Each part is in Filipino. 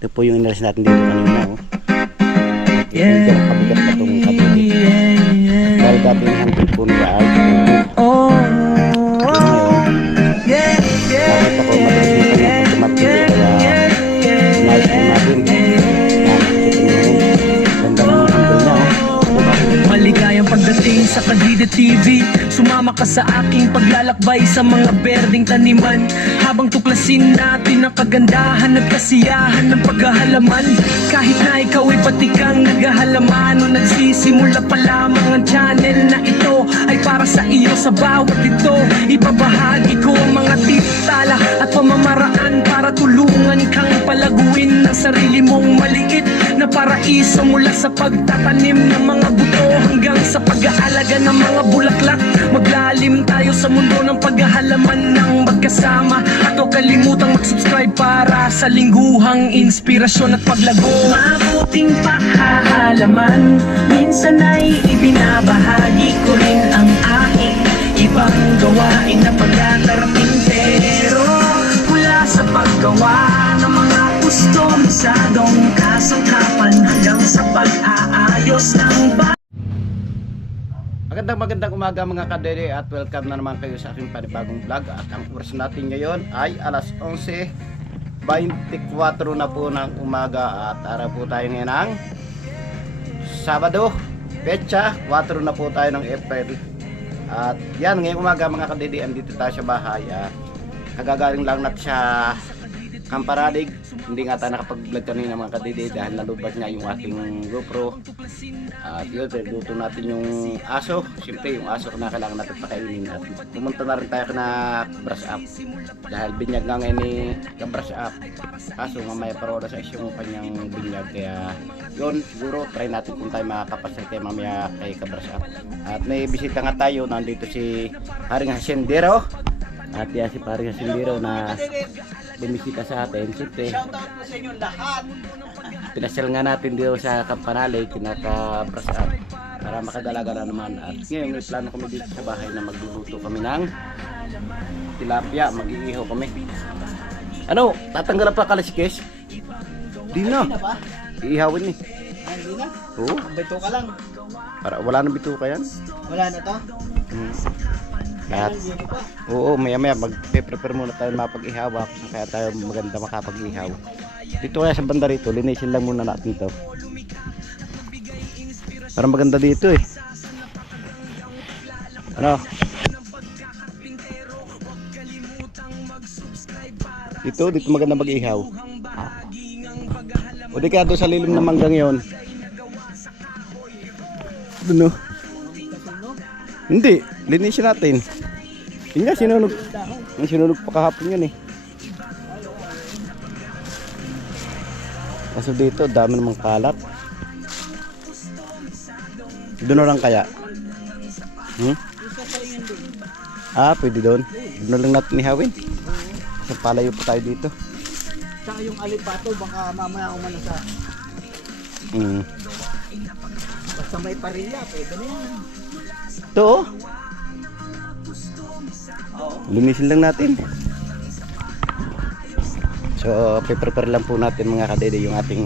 Ito po yung inalis natin dito kanina. Oh. Medyo kabigat pa itong kadidi. Dahil dati yung handle po nila ay bakit ako madalas nito yung tumatili kaya inayos po natin. Ganda ng handle niya. Maligayang pagdating sa Kadide TV. Sumama ka sa aking paglalakbay sa mga berdeng taniman, habang tuklasin natin ang kagandahan at kasiyahan ng paghahalaman. Kahit na ikaw ay patikang naghahalaman o nagsisimula pa lamang, ang channel na ito ay para sa iyo. Sa bawat ito, ibabahagi ko ang mga tip, tala at pamamaraan para tulungan kang palaguin ng sarili mong maliit na paraiso, mula sa pagtatanim ng mga buto hanggang sa pag-aalaga ng mga bulaklak. Maglalim tayo sa mundo ng paghahalaman ng magkasama, at huwag kalimutang mag-subscribe para sa lingguhang inspirasyon at paglago. Mabuting pahahalaman, minsan ay ibinabahagi ko rin ang aking ibang gawain na pagkakarpintero, mula sa paggawa ng mga kustomisadong kasangkapan hanggang sa pag-aayos ng bahay. Magandang umaga mga kadede, at welcome na naman kayo sa aking panibagong vlog. At ang oras natin ngayon ay alas 11:24 na po ng umaga, at araw po tayo ngayon ng Sabado, petsa 4 na po tayo ng April. At yan, ngayong umaga mga kadede, andito tayo sa bahay. Kagagaling lang natin sa Kamparadig. Hindi nga tayo nakapag-vlog kanina mga kadede dahil nalubat nga yung ating GoPro. At yun, luto natin yung aso. Siyempre yung aso na kailangan natin pakainin. At pumunta na rin tayo na brush up dahil binyag nga ngayon ni brush up. Kaso mamaya parola sa yung kanyang binyag. Kaya yun, siguro try natin kung tayo makakapasal tayo mamaya kay brush up. At may bisita nga tayo. Nandito si Paring Hasendero. At yan si Paring Hasendero na bumisita sa atin. Siyempre, shoutout po sa inyo lahat. pinasyal nga natin dito sa Campanale, kinaka-brush up para makadalaga na naman. At ngayon may plano kami dito sa bahay na magluluto kami ng tilapia. Mag-iihaw kami. Ano? Tatanggal pa kaliskes? Di na. Iihawin eh. Hindi na? Oo. Bito ka lang. Para wala nang bituka yan. Wala na to? At oo, maya mag-prepare muna tayo mapag-ihaw, kaya tayo maganda makapag-ihaw. Dito kaya sa banda rito, linisin lang muna natin ito. Para maganda dito eh. Ano? Dito maganda mag-ihaw. O di kaya doon sa lilim ng manggang yun. Doon no? Hindi, linisin natin. Yun nga, sinunog pa kahapon yun eh. Kaso dito, dami namang kalat. Doon na lang kaya? Pwede doon. Doon na lang natin ihawin. Kasi palayo pa tayo dito. Saka yung alipato, baka mamaya umano sa... Basta may parilla, pwede na yan. Ito oh. Linisin lang natin. So, prepare lang po natin mga kadede yung ating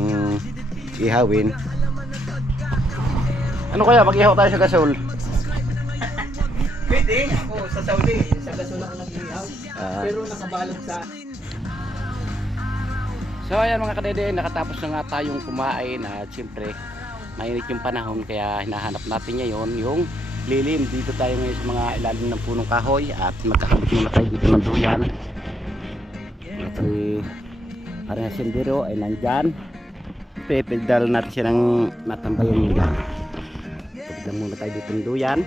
ihawin. Ano kaya? Mag-ihaw tayo sa gasol? Pwede, ako sa Saudi, sa gasol ako nag-ihaw. Pero nakabalot sa... So ayan mga kadede, nakatapos na nga tayong kumain. At siyempre, mainit yung panahon, kaya hinahanap natin ngayon yung lilim. Dito tayo ngayon sa mga ilalim ng punong kahoy, at magkakabit muna tayo dito ng duyan. Kasi Paring Hasendero ay nandyan. Pipigdal natin siya ng matambayan nila. Pipigdal muna tayo dito ng duyan.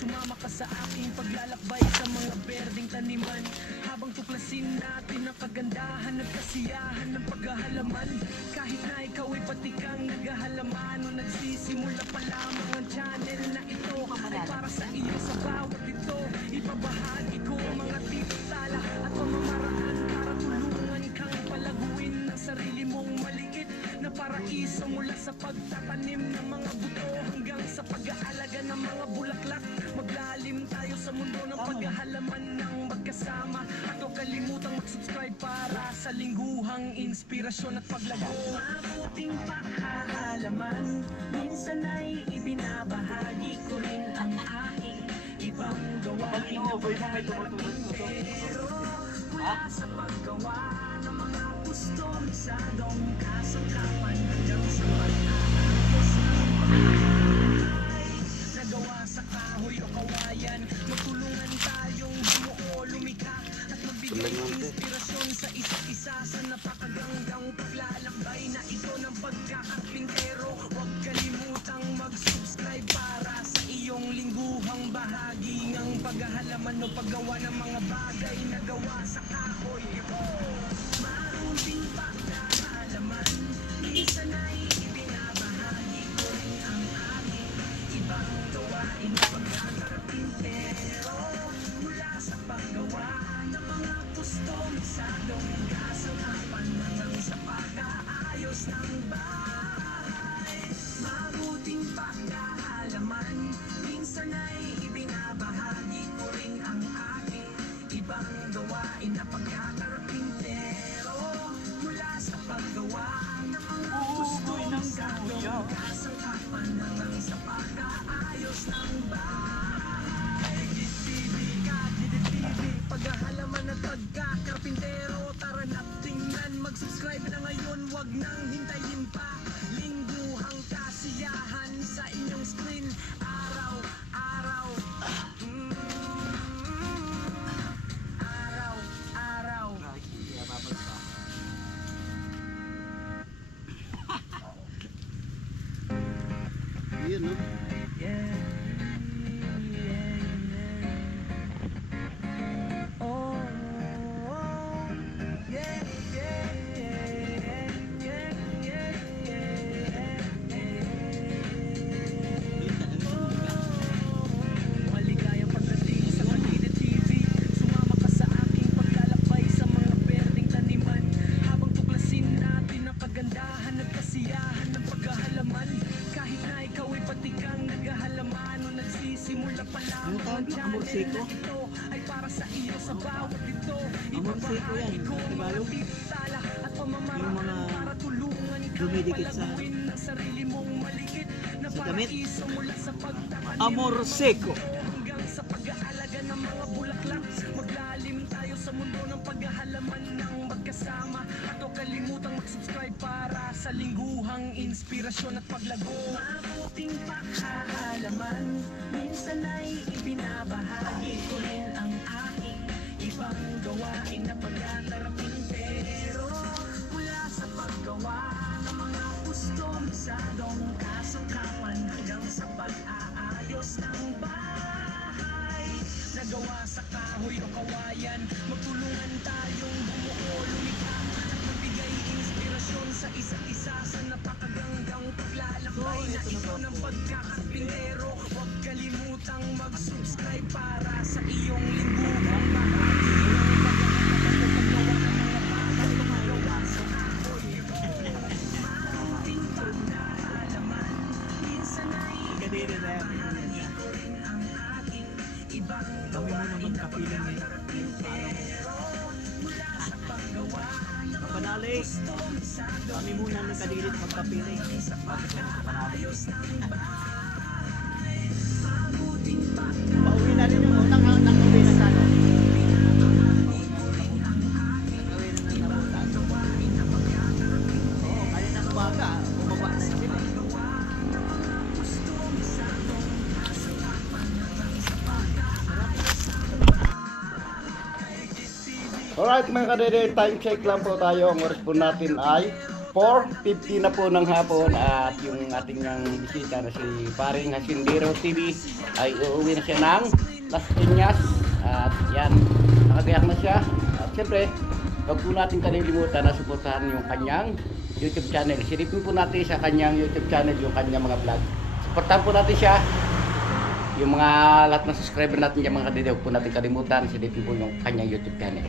Sumama ka sa aking paglalakbay sa mga berdeng taniman, habang tuklasin natin ang kagandahan at kasiyahan ng paghahalaman. Kahit na ikaw ay patikang naghahalaman o nagsisimula pa lamang, ang channel na ito ay para sa iyo. Sa bawat ito, ibabahagi ko ang mga tip, tala at pamamaraan para tulungan kang palaguin ng sarili mong maliit na paraiso, mula sa pagtatanim ng mga buto hanggang sa pag-aalaga sa mundo ng paghahalaman ng magkasama. At huwag kalimutang mag-subscribe para sa lingguhang inspirasyon at paglago. Mabuting paghahalaman, minsan ay ibinabahagi ko rin ang aking ibang gawain na pero mula sa paggawa ng mga gusto, masyadong kasangkapan hanggang sa pag-aayos ng bahay. Nagawa sa kahoy o kawayan, magtulungan tayong bumuo, lumikha at magbigay inspirasyon sa isa't isa sa napakagandang paglalakbay na ito ng pagkakapintero. Huwag kalimutang mag-subscribe para sa iyong lingguhang bahagi ng paghahalaman o paggawa ng mga bagay na gawa sa kahoy. Marunting paghahalaman, minsan ay ibinabahagi ko rin ang aking ibang gawain na pagkakapintero. Mula sa paggawa ng mga gusto, masyadong kasangkapan hanggang sa pag-aayos ng bahay. Mabuting paghahalaman, minsan ay ibinabahagi ko rin ang aking ibang gawain na pagkakapintero. Mula sa paggawa ng mga gusto, masyadong kasangkapan hanggang sa pag-aayos ng bahay. TV, paghahalaman at pagkakapintero. Tara na tingnan, mag-subscribe na ngayon, wag nang hintayin pa. Lingguhang kasiyahan sa inyong screen, araw-araw. Araw-araw. Yun, no? Yeah. Oh, yeah, yeah, yeah, yeah, maligayang pagdating sa Kadida TV. Sumama ka sa aking paglalakbay sa mga berdeng taniman, habang tuklasin natin ang kagandahan at kasiyahan ng paghahalaman. Kahit na ikaw ay patikang naghahalaman o nagsisimula pa lang ang channel na ito ay para sa iyo sa bawat ito. Ibabahagi ko ang mga titala at pamamaraan para tulungan ka palaguin ang sarili mong malikit na paraiso mula sa pagtatanim Amor Seco. hanggang sa pag-aalaga ng mga bulaklak. Maglalim tayo sa mundo ng paghahalaman ng magkasama. At huwag kalimutang mag-subscribe para sa lingguhang inspirasyon at paglago. Mabuting paghahalaman, minsan ay ibinabahagi ko rin ang aking ibang gawain na pagkakapintero. Mula sa paggawa ng mga gusto, masyadong kasangkapan hanggang sa pag-aayos ng bahay. Nagawa sa kahoy o kawayan, magtulungan tayong bumuo, lumikha at magbigay inspirasyon sa isa't isa sa napakagandang paglalakbay na ito ng pagkakapintero. Huwag kalimutang mag-subscribe para sa iyong lingguhang bahagi ng paggawa ng mga bagay na gawa sa kahoy. Mabuting paghahalaman, minsan ay ibinabahagi ko rin ang aking ibang gawain na pagkakapintero. Mula sa paggawa ng mga gusto, masyadong Kami muna ng kadilit magkapili. sa pag-aayos ng bahay. Mabuting Pauwi na rin yung unang uwi na sana. Oo, kanina umaga, bumaba na sila. Alright mga kadede, time check lang po tayo. Ang oras po natin ay 4:50 na po ng hapon. At yung ating ng bisita na si Paring Hasindero TV ay uuwi na siya ng Las Piñas. At yan, nakagayak na siya. At syempre, huwag po natin kalilimutan na suportahan yung kanyang YouTube channel. Silipin po natin sa kanyang YouTube channel yung kanyang mga vlog. Suportahan po natin siya. Yung mga lahat ng subscriber natin yung mga kadede, huwag po natin kalimutan. Silipin po yung kanyang YouTube channel.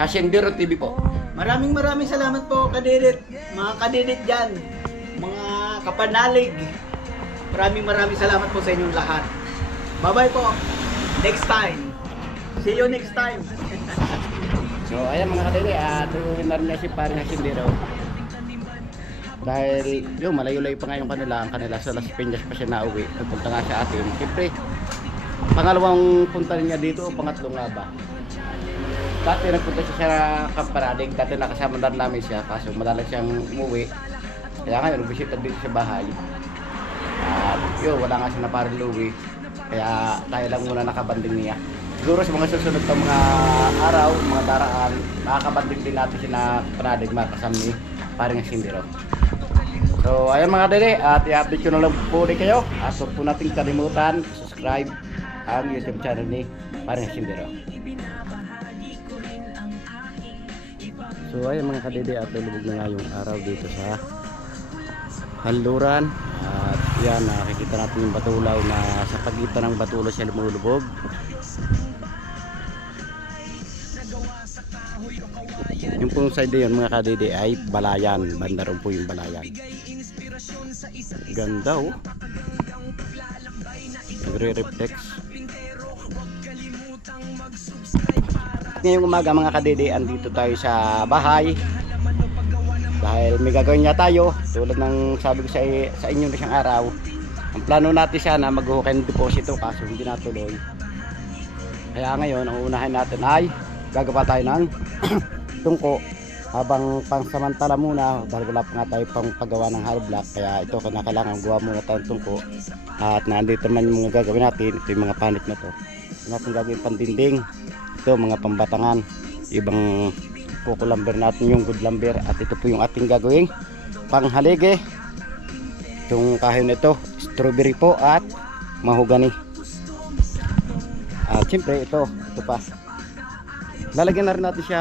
Hasindero TV po. Maraming salamat po kadidit, mga kadidit dyan, mga kapanalig. Maraming salamat po sa inyong lahat. Bye bye po. Next time. See you next time. So ayan mga kadede, tuloy na rin niya si paring Hasindero. Dahil yung malayo-layo pa nga yung kanila sa Las Piñas pa siya nauwi. Nagpunta nga sa atin. Siyempre, pangalawang punta niya dito o pangatlo nga ba? Dati nagpunta siya sa Kamparadig, dati nakasama na namin siya, kaso madalas siyang umuwi. Kaya ngayon, bisita dito sa bahay. At yun, wala nga siya na paring Louie. Kaya tayo lang muna nakabanding niya. Siguro sa mga susunod na mga araw, mga daraan, makakabanding din natin siya na Kamparadig, makasama ni paring Hasindero. So ayan mga dede, at i-update ko na lang po ulit kayo. At huwag po natin kalimutan subscribe ang YouTube channel ni paring Hasindero. So ayan mga kadede, at lulubog na nga yung araw dito sa Haluran. At yan, nakikita natin yung batulaw na sa pagitan ng batulaw siya lumulubog. Yung pong side yun mga kadede ay Balayan, banda rin po yung Balayan. Ganda oh, nagre-reflex. Ngayong umaga mga kadede, andito tayo sa bahay dahil may gagawin niya tayo tulad ng sabi ko sa inyo na siyang araw. Ang plano natin sana maghuhukay ng deposito kaso hindi natuloy. Kaya ngayon ang unahin natin ay gagawa tayo ng tungko habang pangsamantala muna dahil wala pa nga tayo pang paggawa ng hollow block. Kaya ito kailangan gawa muna tayo ng tungko. At nandito naman yung mga gagawin natin. Ito yung mga panik na to. Ito natin gagawin pandinding. Ito mga pambatangan. Ibang kukulamber natin yung good lumber. At ito po yung ating gagawin panghaligi. Itong kahoy na ito strawberry po at mahogany. At siyempre ito pa. Lalagyan na rin natin siya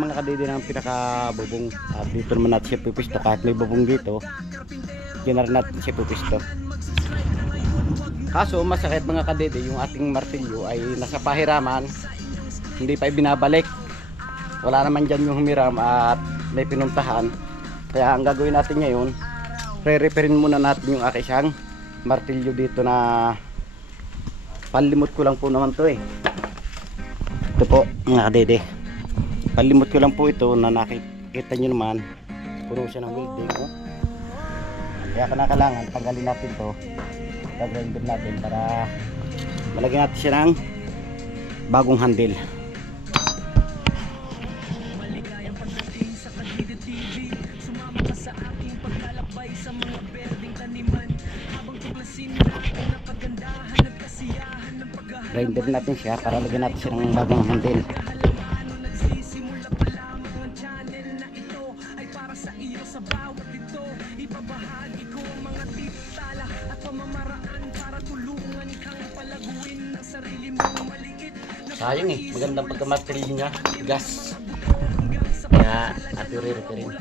mga kadede ng pinakabubong. At dito naman natin siya pipisto. Kahit may bubong dito, dyan na rin natin siya pipisto. Kaso masakit mga kadede, yung ating martilyo ay nasa pahiraman, hindi pa ibinabalik. Wala naman dyan yung humiram at may pinuntahan. Kaya ang gagawin natin ngayon, re-repairin muna natin yung aking martilyo dito na panlimot ko lang po naman to eh. Ito po mga kadede, palimot ko lang po ito na nakikita nyo naman puro siya ng welding oh. Kaya kailangan tanggalin natin to, gagawin natin para malagyan natin siya ng bagong handle. Maligayang pagdating sa Kadide TV. Sumama ka sa aking paglalakbay sa mga berdeng taniman habang tuklasin natin ang kagandahan at kasiyahan ng paghahanap. Grinder natin siya para lagyan natin siya ng bagong handle. Nagsisimula pa lamang ang channel na ito ay para sa iyo. Sa bawat ito ibabahagi ko ang mga titala at pamamaraan para tulungan kang palaguin ang sarili mong maliit na Sayang eh, magandang pagkamartilyo niya, gas. Kaya ato re-repairin.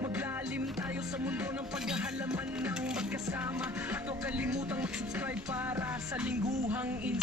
maglalim tayo sa mundo ng paghahalaman ng magkasama at huwag kalimutang mag-subscribe para sa lingguhang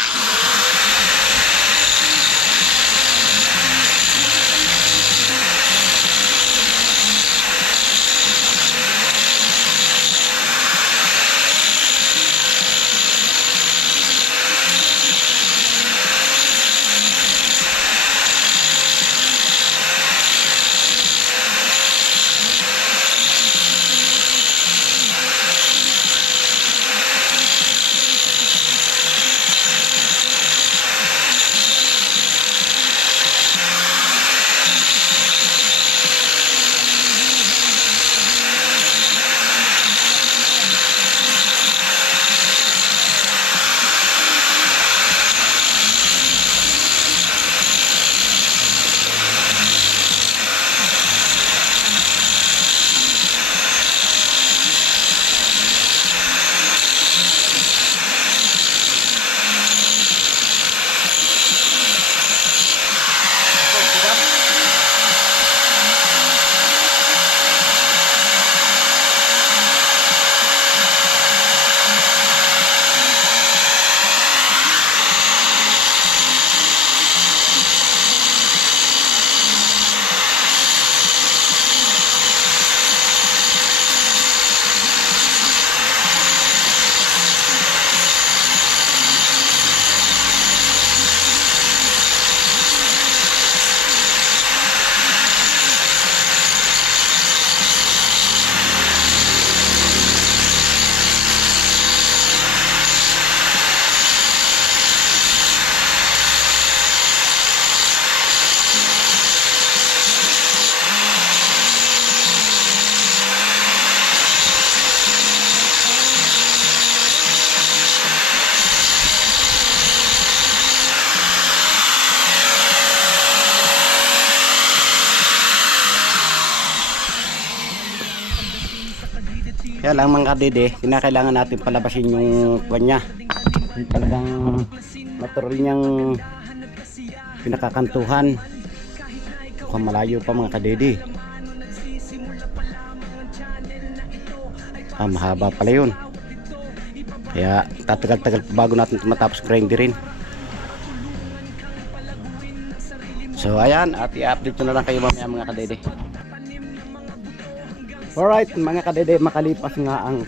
Kaya lang mga kadede, kinakailangan natin palabasin yung kwan niya. Yung talagang natural niyang pinakakantuhan. Mukhang malayo pa mga kadede. Mahaba pala yun. Kaya tatagal-tagal pa bago natin matapos grinderin. So ayan, at i-update ko na lang kayo mamaya mga kadede. Alright mga kadede, makalipas nga ang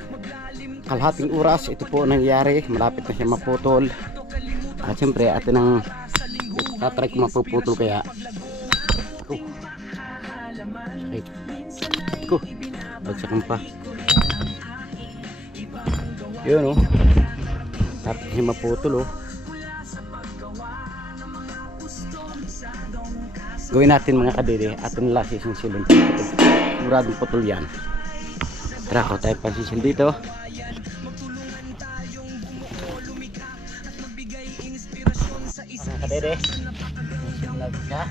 kalahating oras, ito po nangyari, malapit na siya maputol. At siyempre atin ang tatry ko mapuputol, kaya ako bagsakan pa yun oh, tapos siya maputol oh. Gawin natin mga kadede, atin lasis yung silong siguradong putol yan. Tara ako tayo pansisil dito. Mga kadede, silag siya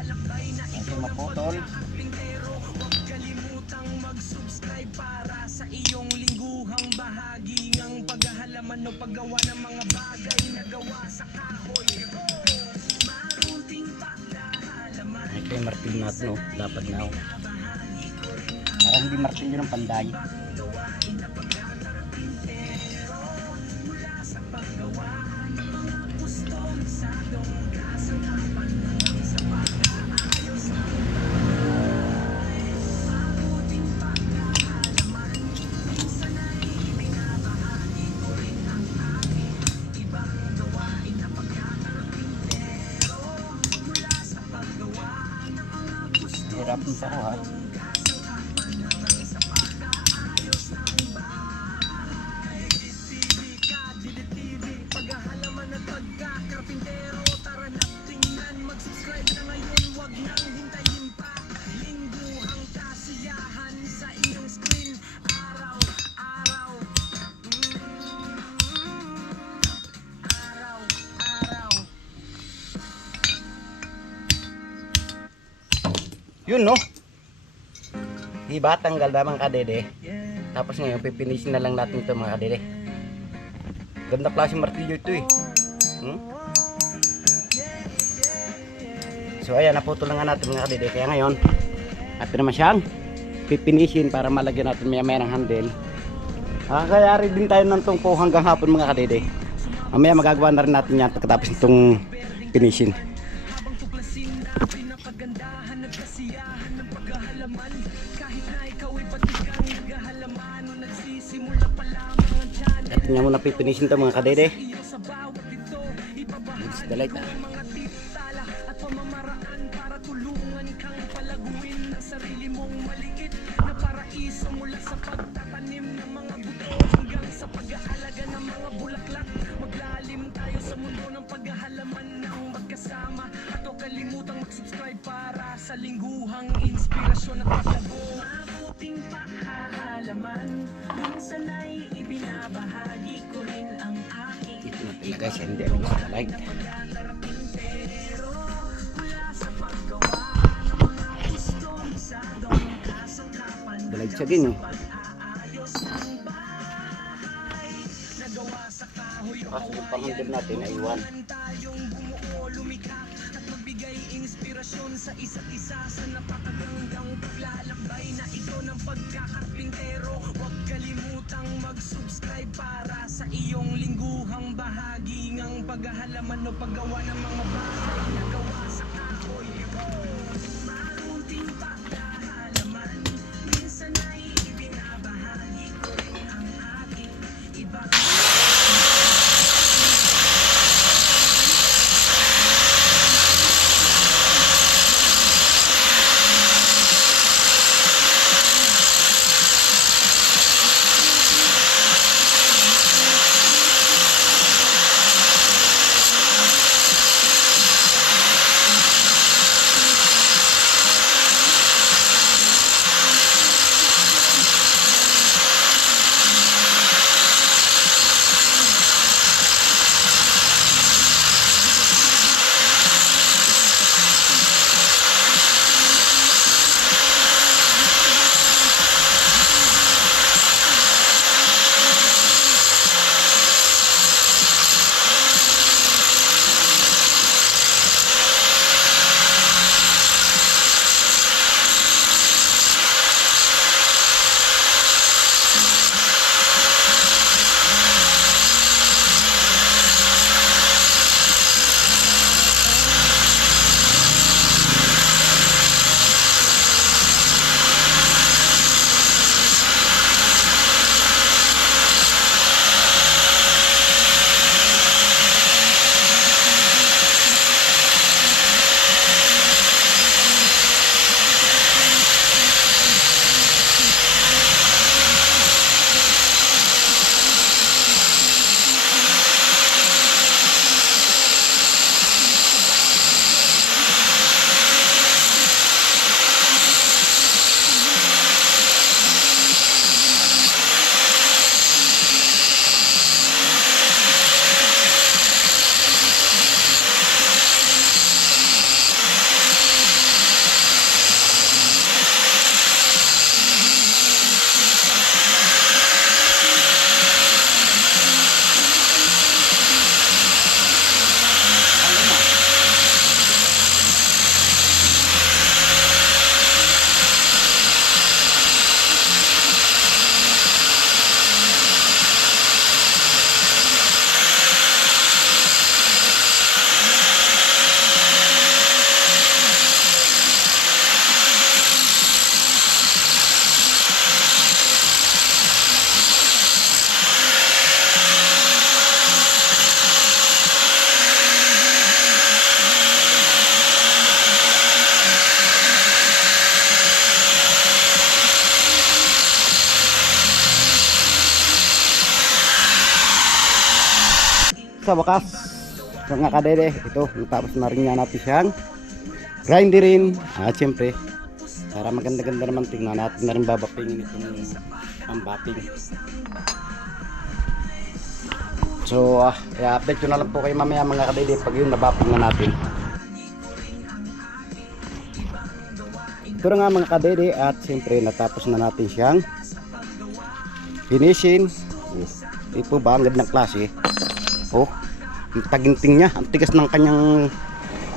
kasi maputol. Mag-subscribe para sa iyong lingguhang bahagi ng paghahalaman o paggawa ng mga bagay na gawa sa kahoy. Marunting paghahalaman. Ito yung martil natin oh, lapad na oh. Parang hindi martil yun ang panday. Hirapan pa ako ha. Paghahalaman at pagkakarpintero, tara na tingnan, mag-subscribe na ngayon, wag nang hintayin pa. Lingguhang kasiyahan sa iyong screen, araw-araw. Araw-araw. Yun no. Diba tanggal na mga kadede. Tapos ngayon pipinisin na lang natin ito mga kadede. Ganda klaseng martilyo ito eh. So ayan, naputol na nga natin mga kadede. Kaya ngayon natin naman siyang pipinisin para malagyan natin maya maya ng handle. Kaya rin din tayo ng tungko hanggang hapon mga kadede. Mamaya magagawa na rin natin yan pagkatapos itong pinisin. Habang tuklasin ang pinakagandahan at kasiyahan ng paghahalaman, kahit na ikaw ay patigang naghahalaman o nagsisimula pa lamang ang channel. Natin nga muna pipinisin ito mga kadede. Iyo sa bawat ito, ibabahagi Delight ko ang mga titala at pamamaraan para tulungan kang palaguin ang sarili mong maliit na paraiso, mula sa pagtatanim ng mga buto hanggang sa pag-aalaga ng mga bulaklak. Maglalim tayo sa mundo ng paghahalaman ng magkasama, at huwag kalimutang mag-subscribe para sa lingguhang inspirasyon at paglago. Mabuting paghahalaman, minsan ay ibinabahagi ko rin ang aking Ito na talaga siya, hindi ako sa light. Dalag siya din eh. Kaso yung panghandle natin ay 1. tayong bumuo, lumikha at magbigay inspirasyon sa isa't isa sa napakagandang paglalakbay na ito ng pagkakarpintero. Huwag kalimutang mag-subscribe para sa iyong lingguhang bahagi ng paghahalaman o paggawa ng mga bagay na gawa sa kahoy. Marunting paghahalaman, minsan ay ibinabahagi ko rin ang aking iba. sa wakas, mga kadede, ito, natapos na rin nga natin siyang grinderin. At syempre, para maganda-ganda naman tingnan natin na rin babapingin itong pambaping. So, i-update ko na lang po kayo mamaya mga kadede pag yung nabaping na natin. Ito na nga mga kadede at syempre natapos na natin siyang finishing. Ito ba, ang gandang klase. Oh, ang taginting niya, ang tigas ng kanyang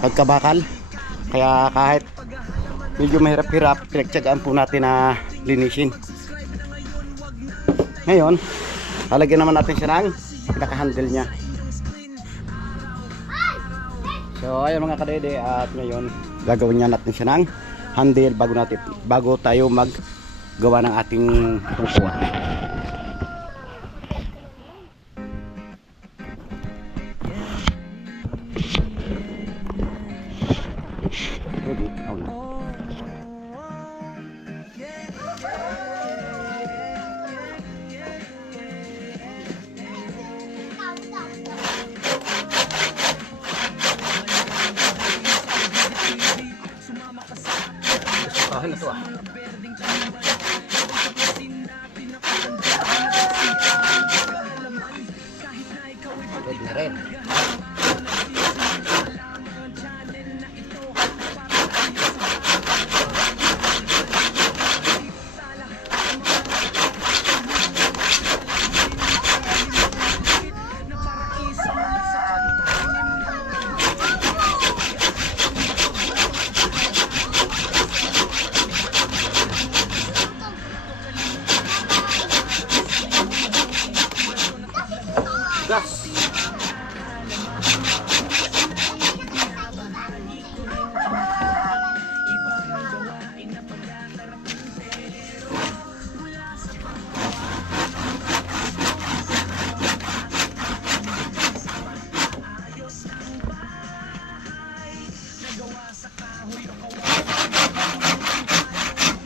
pagkabakal. Kaya kahit medyo mahirap-hirap, pinagtsagaan po natin na linisin. Ngayon, lalagyan naman natin siya ng pinaka-handle niya. So ayun mga kadede, at ngayon gagawin niya natin siya ng handle bago tayo maggawa ng ating tungkuan. Ready? Oh, no. Sukahin na to ah. Red na red. Gas.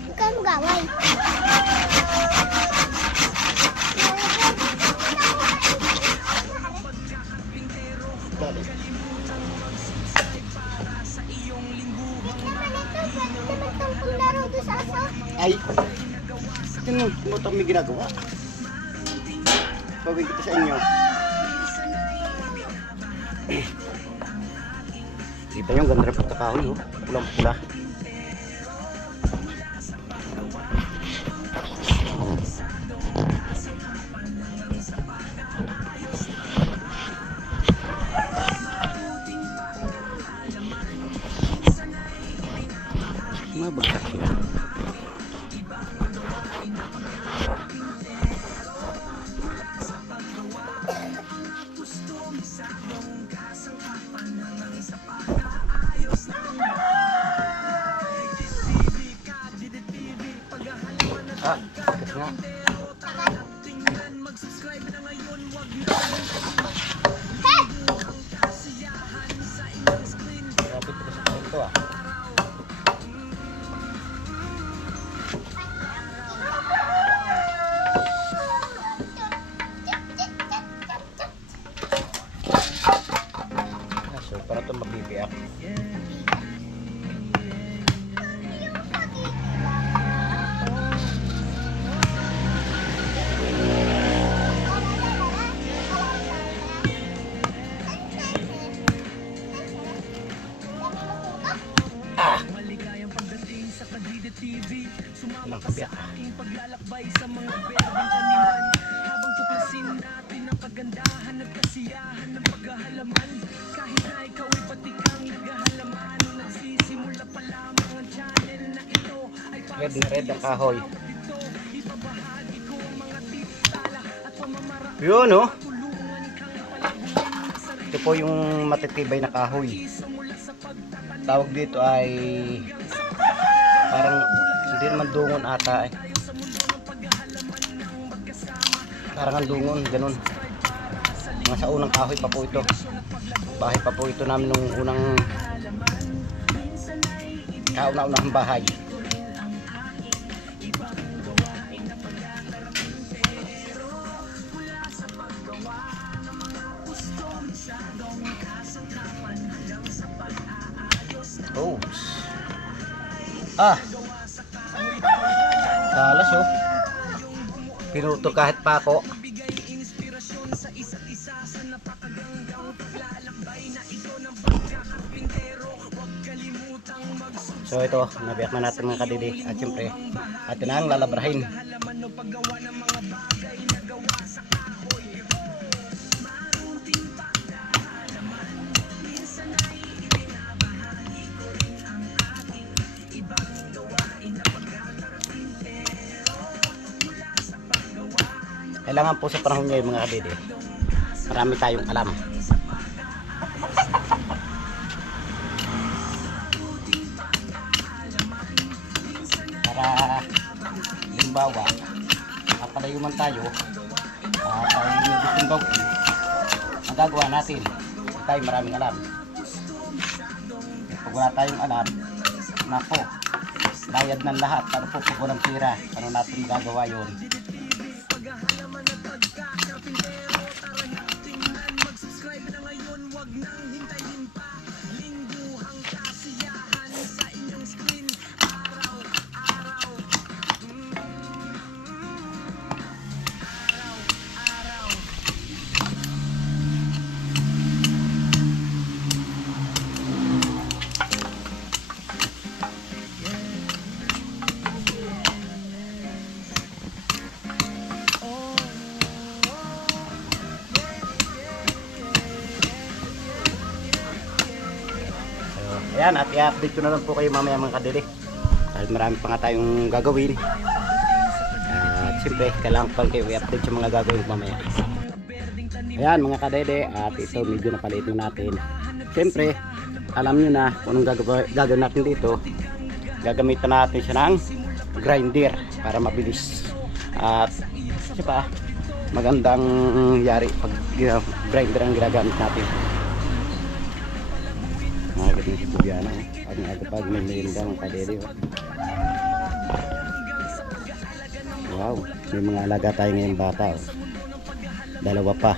Bukan gawai. Ay, yun mo itong may ginagawa. Pagawin kita sa inyo. Kita yung ganda rin pagkakahoy, oh. Pulang-pula. Mabagsak siya. Ah, kasi nga. Rapid ko sa ito ah. So, para ito mabibiyak. Maligayang pagdating sa Kadida TV. Sumama Walang ka sa kabiyak. aking paglalakbay sa mga berdeng taniman. Habang tuklasin natin ang kagandahan at kasiyahan ng paghahalaman. Kahit na ikaw ay patikang naghahalaman, nagsisimula pa lamang ang channel na ito ay para Red na red ang kahoy. dito. Ibabahagi ko ang mga tips, tala at pamamaraan. Yun oh. Tulungan kang palaguin ang sarili Ito po yung matitibay na kahoy. mula sa pagtatanim. Tawag dito ay parang hindi naman dungon ata eh. Parang ang dungon, ganun. Mga sa unang kahoy pa po ito. Bahay pa po ito namin nung unang kauna-unang bahay. Oops. Ah. Talas oh. Pinuto kahit pa ako. So ito, nabiyak na natin mga kadidi. At syempre, atin na ang lalabrahin. Kailangan po sa panahon ngayon mga kadidi, marami tayong alam. Para limbawa, kapalayo man tayo, tayo yung gustong gawin, magagawa natin. Tayo maraming alam. Pag wala tayong alam, nako, bayad ng lahat. Ano po pag walang pira, ano natin gagawa yun? Ayan, at i-update ko na lang po kayo mamaya mga kadiri. Dahil marami pa nga tayong gagawin. At siyempre, kailangan pa kayo i-update yung mga gagawin mamaya. Ayan mga kadede, at ito medyo napalitin natin. Siyempre, alam nyo na kung anong gagawin natin dito. Gagamitan natin siya ng grinder para mabilis. At siya pa, magandang yari pag grinder ang ginagamit natin. Mga gating si Pubiana, pag may merinda mga kadede. Wow, may mga alaga tayo ngayong bata. Dalawa pa.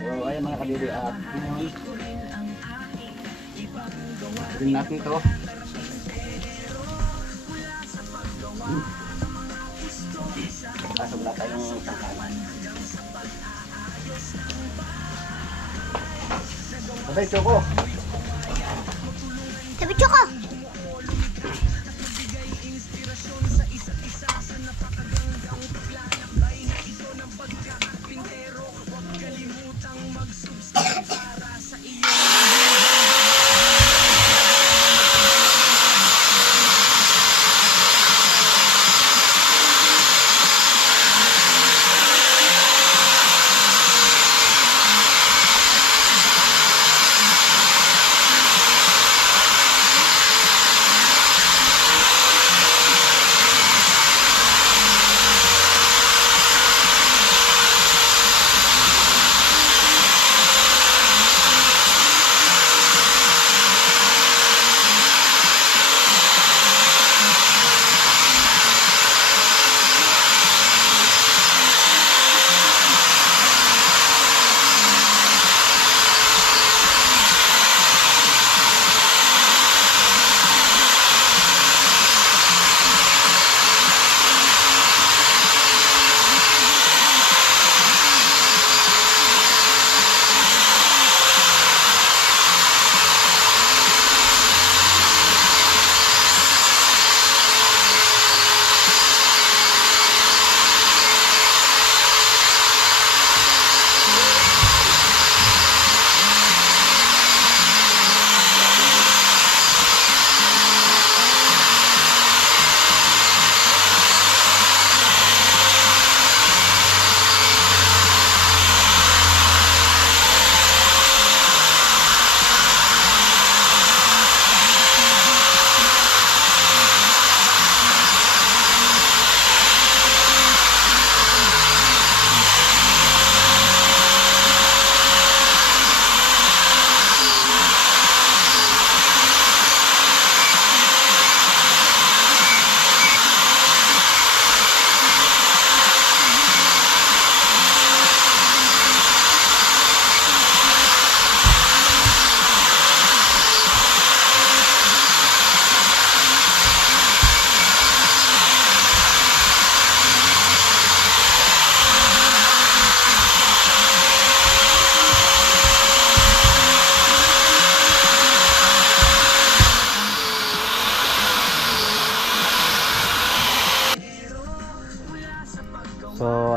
Wow, ayan mga kadede. Gawin natin ito. Kaso wala tayong sangkaman. Sabay, Choco! Sabi Choco!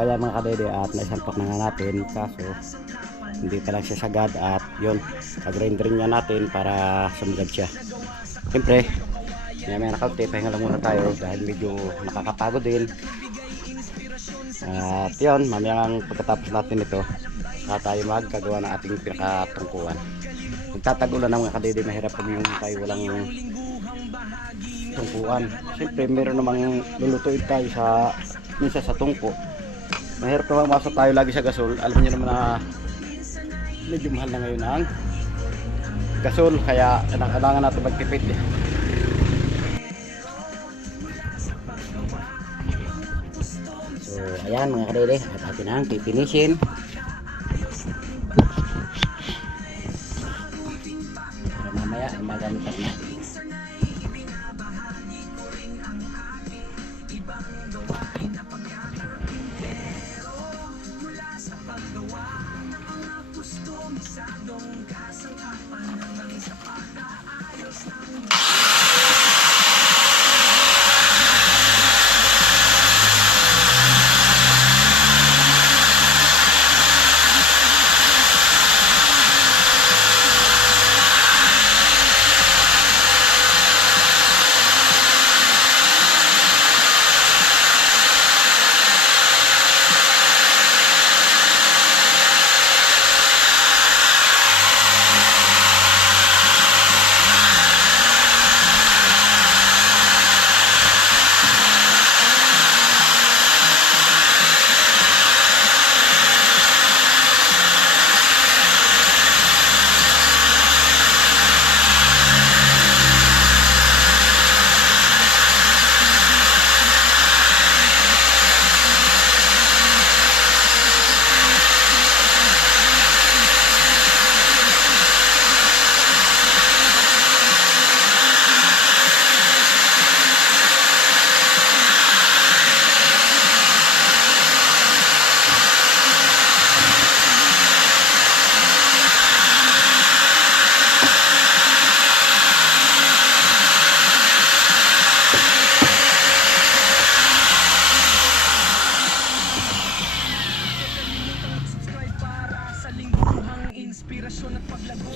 ayan mga kadede, at naisantok na nga natin, kaso hindi pa lang siya sagad, at yun, pag-renderin niya natin para sumagad siya. Siyempre may nakaunti, pahinga lang muna tayo dahil medyo nakakapagod din. At yun, mamayang pagkatapos natin ito, tayo magkagawa ng ating pinakatungkuan. Magtatagulan ng mga kadede, mahirap pag yung tayo walang tungkuan. Siyempre meron namang lulutuin tayo sa minsan sa tungko. Mahirap naman masok tayo lagi sa gasol. Alam niyo naman na medyo mahal na ngayon ang gasol, kaya kailangan natin magtipid eh. So ayan mga kadede, at atin ang pipinisin para mamaya ay magamit natin.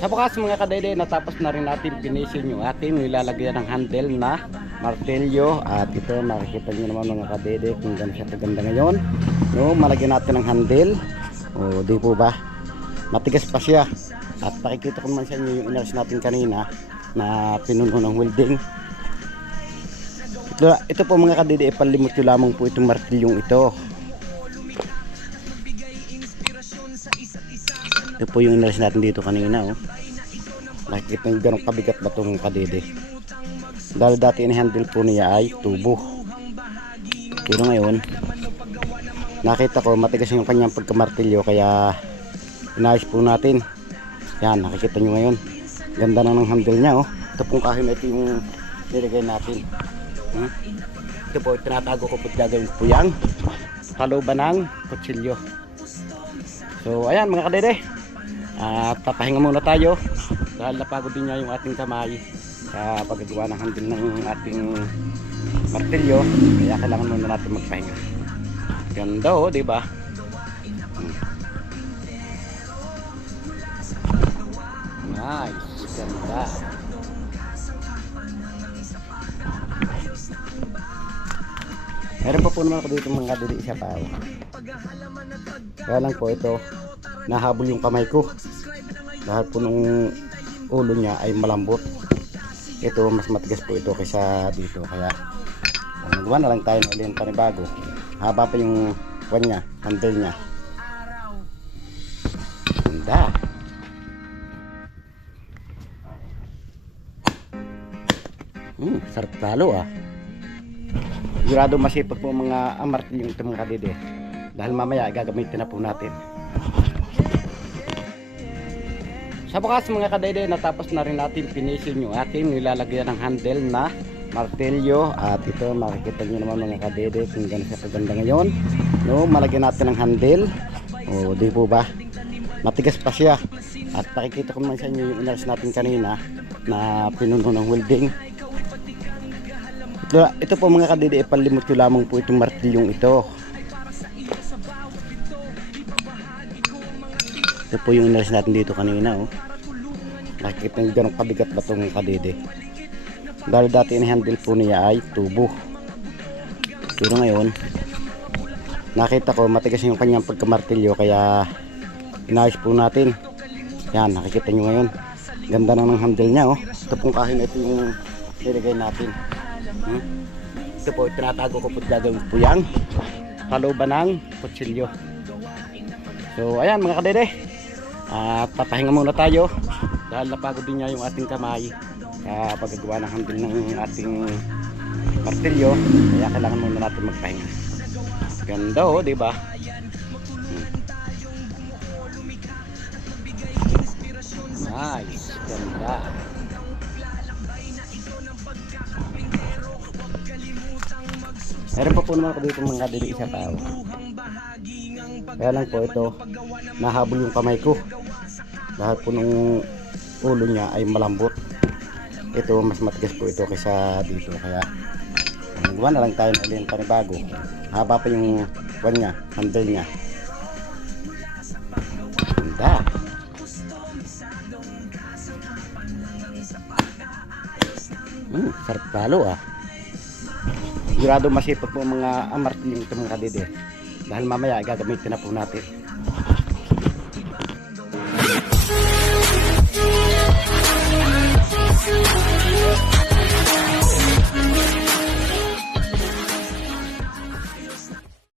Sa bukas mga kadede, natapos na rin natin pinisin yung ating nilalagyan ng handle na martilyo. At ito makikita nyo naman mga kadede kung gano'n siya kaganda ngayon. No, malagyan natin ng handle. O di po ba? Matigas pa siya. At pakikita ko naman sa inyo yung inalis natin kanina na pinuno ng welding. Ito po mga kadede, ipalimot nyo lamang po itong martilyong ito. Ito po yung inalis natin dito kanina. Oh. Nakikita nyo gano'ng kabigat ba itong kadede. Dahil dati in-handle po niya ay tubo. Pero ngayon, nakita ko matigas yung kanyang pagkamartilyo, kaya inayos po natin. Yan, nakikita nyo ngayon. Ganda na ng handle niya. Oh. Ito pong kahit ito yung nilagay natin. Ito po, tinatago ko po, gagawin po yung kaluban ng kutsilyo. So ayan mga kadede, at papahinga muna tayo dahil napagod din niya yung ating kamay sa paggagawa ng handle ng ating martilyo, kaya kailangan muna natin magpahinga. Ganda oh, di ba? Nice, ganda. Meron pa po naman ako dito mga kadede, isa pa. Kaya lang po ito, nahabol yung kamay ko dahil po nung ulo niya ay malambot. Ito mas matigas po ito kaysa dito, kaya nagawa na lang tayo ng ulit panibago. Haba pa yung kwan niya, handle niya. Ganda. Sarap talo ah. Sigurado masipag po mga martilyo ito mga kadede, dahil mamaya gagamitin na po natin. Sa bukas mga kadede, natapos na rin natin pinisin yung ating nilalagyan ng handle na martilyo. At ito makikita nyo naman mga kadede kung gano'n siya kaganda ngayon. No, malagyan natin ng handle. O di po ba? Matigas pa siya. At pakikita ko naman sa inyo yung inalis natin kanina na pinuno ng welding. Ito po mga kadede, ipalimot ko lamang po itong martilyong ito. Ito po yung inalis natin dito kanina, oh. Nakikita nyo ganong kabigat ba itong kadede. Dahil dati in-handle po niya ay tubo. Pero ngayon, nakita ko matigas yung kanyang pagkamartilyo, kaya inayos po natin. Yan, nakikita nyo ngayon. Ganda na ng handle niya, oh. Ito pong kahin, ito yung nilagay natin. Ito po, tinatago ko po, gagawin po yan. Palooban ng kutsilyo. So, ayan mga kadede. At papahinga muna tayo. Dahil napagod din niya yung ating kamay. Paggawa ng handle ng ating martilyo. Kaya kailangan muna natin magpahinga. Ganda, oh, diba? Nice. Ganda. Meron pa po naman ako dito mga kadede, isa tao. Kaya lang po ito, nahabol yung kamay ko. Lahat po nung ulo niya ay malambot. Ito, mas matigas po ito kaysa dito. Kaya, gawa na lang tayo ng alin panibago. Haba pa yung buwan niya, handle niya. Ganda. Sarap palo, ah. Sigurado masipag po mga amartilyo ito mga kadede. Dahil mamaya gagamitin na po natin.